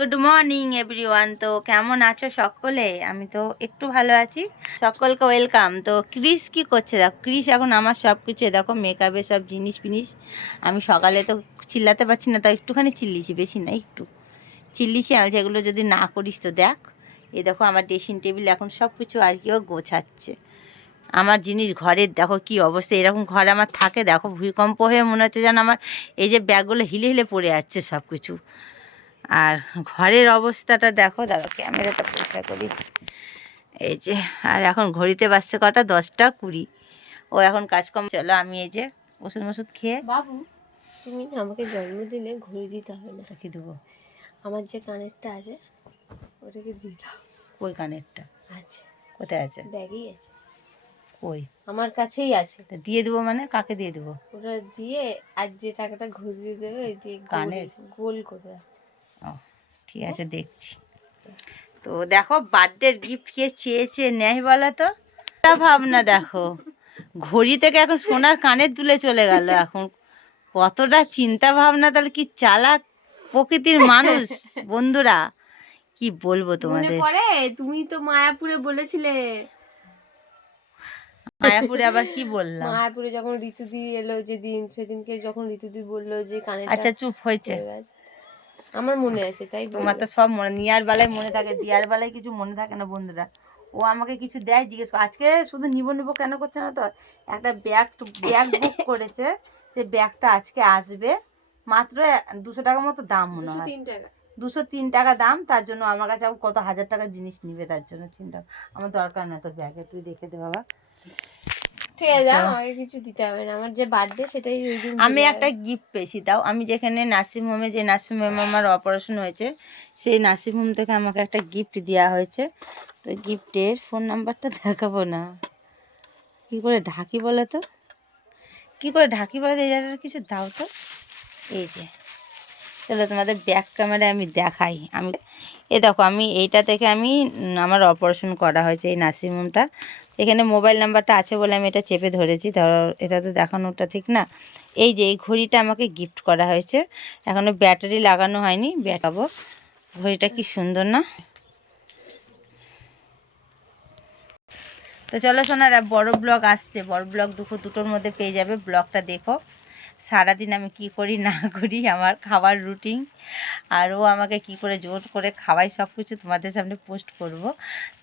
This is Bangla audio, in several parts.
গুড মর্নিং এভরিওয়ান তো কেমন আছো সকলে? আমি তো একটু ভালো আছি। সকলকে ওয়েলকাম তো ক্রিস কি করছে? দেখো, ক্রিস এখন আমার সব কিছু এ দেখো মেকআপের সব জিনিস ফিনিস আমি সকালে তো চিল্লাতে পারছি না তো একটুখানি চিল্লিছি, বেশি না, একটু। চিল্লিছি আমি, যেগুলো যদি না করিস তো দেখ। এই দেখো, আমার ড্রেসিং টেবিল এখন সব কিছু আর কি ও গোছাচ্ছে। আমার জিনিস ঘরের, দেখো কি অবস্থা, এরকম ঘর আমার থাকে, দেখো, ভূমিকম্প হয়ে মনে হচ্ছে যেন আমার এই যে ব্যাগগুলো হিলে হিলে পড়ে যাচ্ছে সব কিছু আর ঘরের অবস্থাটা দেখো দাঁড়ো ক্যামেরাটা পরিষ্কার করি। এই যে আর এখন ঘড়িতে বাজছে কটা? দশটা কুড়ি। ও এখন কাজকর্ম চলো আমি এই যে ওষুধ ওষুধ খেয়ে বাবু তুমি না আমাকে জন্মদিনে ঘড়ি দিতে হবে না। রেখে দেবো। আমার যে কানেরটা আছে ওটাকে দিয়ে দাও। কই কানেরটা? আছে। কোথায় আছে? ব্যাগেই আছে। কই? আমার কাছেই আছে। তা দিয়ে দেবো মানে? কাকে দিয়ে দেবো? ওটা দিয়ে আর যে টাকাটা ঘুরিয়ে দেবে ওই যে কানের? গোল করে। ও ঠিক আছে দেখছি। তো দেখো বার্থডের গিফট কে চেয়েছে নেয় বলো তো? তা ভাবনা দেখো ঘড়ি থেকে এখন সোনার কানের দুলে চলে গেল এখন। কতটা চিন্তা ভাবনা তাহলে কি চালাক প্রকৃতির মানুষ বন্ধুরা? কি বলব তোমাদের? পড়ে? তুমি তো মায়াপুরে বলেছিলে। মায়াপুরে আবার কি বললাম? মায়াপুরে যখন ঋতুদি এলো যেদিন সেদিনকে যখন ঋতুদি বলল যে কানেরটা আচ্ছা চুপ হয়েছে। গেছে। আমার মনে আছে তাই তোমার তো সব মনে নিয়ার বেলায় মনে থাকে দিয়ার বেলায় কিছু মনে থাকে না বন্ধুরা। ও আমাকে কিছু দেয় জিজ্ঞেস আজকে শুধু নিব নিব কেন করছে না তো? একটা ব্যাগ ব্যাগ বুক করেছে যে ব্যাগটা আজকে আসবে মাত্র দুশো টাকার মতো দাম মনে হয়। দুশো তিন টাকা দাম তার জন্য আমার কাছে কত হাজার টাকার জিনিস নিবে তার জন্য চিন্তা। আমার দরকার না তো ব্যাগে তুই রেখে দে বাবা। ঠিক আছে আমাকে কিছু দিতে হবে না। আমার যে বার্থডে সেটাই আমি একটা গিফট পেয়েছি তাও আমি যেখানে নার্সিং হোমে যে নার্সিং হোমে আমার অপারেশন হয়েছে সেই নার্সিং হোম থেকে আমাকে একটা গিফট দেওয়া হয়েছে। তো গিফটের ফোন নাম্বারটা দেখাবো না। কি করে ঢাকি বলে তো? কি করে ঢাকি বলে এই কিছু দাও তো? এই যে। চলো তোমাদের ব্যাক ক্যামেরায় আমি দেখাই। আমি এ দেখো, আমি এইটা থেকে আমি আমার অপারেশন করা হয়েছে এই নার্সিং হোমটা এখানে মোবাইল নাম্বারটা আছে বলে আমি এটা চেপে ধরেছি। ধরো, এটা তো দেখানোটা ঠিক না। এই যে, এই ঘড়িটা আমাকে গিফট করা হয়েছে। এখনও ব্যাটারি লাগানো হয়নি। ব্যাটাবো ঘড়িটা কি সুন্দর না? তো চলো শোনার বড় ব্লগ আসছে। বড় ব্লগ দুপুর দুটোর মধ্যে পেয়ে যাবে। ব্লগটা দেখো। সারাদিন আমি কি করি, না করি, আমার খাবার রুটিন আর ও আমাকে কি করে জোর করে খাওয়াই সব কিছু তোমাদের সামনে পোস্ট করব।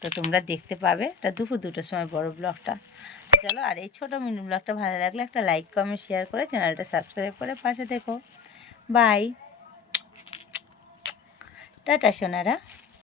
তো তোমরা দেখতে পাবে। এটা দুপুর দুটোর সময় বড় ব্লগটা চলো, আর এই ছোটো মিনি ব্লগটা ভালো লাগলে একটা লাইক কমেন্ট শেয়ার করে চ্যানেলটা সাবস্ক্রাইব করে পাশে দেখো বাই টাটা, সোনারা।